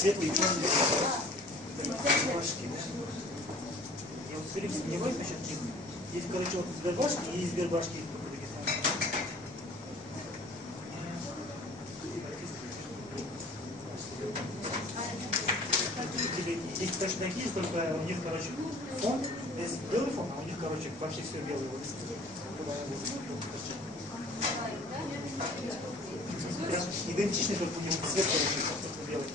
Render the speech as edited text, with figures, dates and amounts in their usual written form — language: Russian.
светлый и черный. Башки, да? Я вот смотрите, не бывает насчет них. Есть, короче, вот Сбербашки и Сбербашки. Их точно такие, только у них, короче, фон, есть белый фон, а у них, короче, вообще все белое. Идентичный, только у них цвет, короче, белый.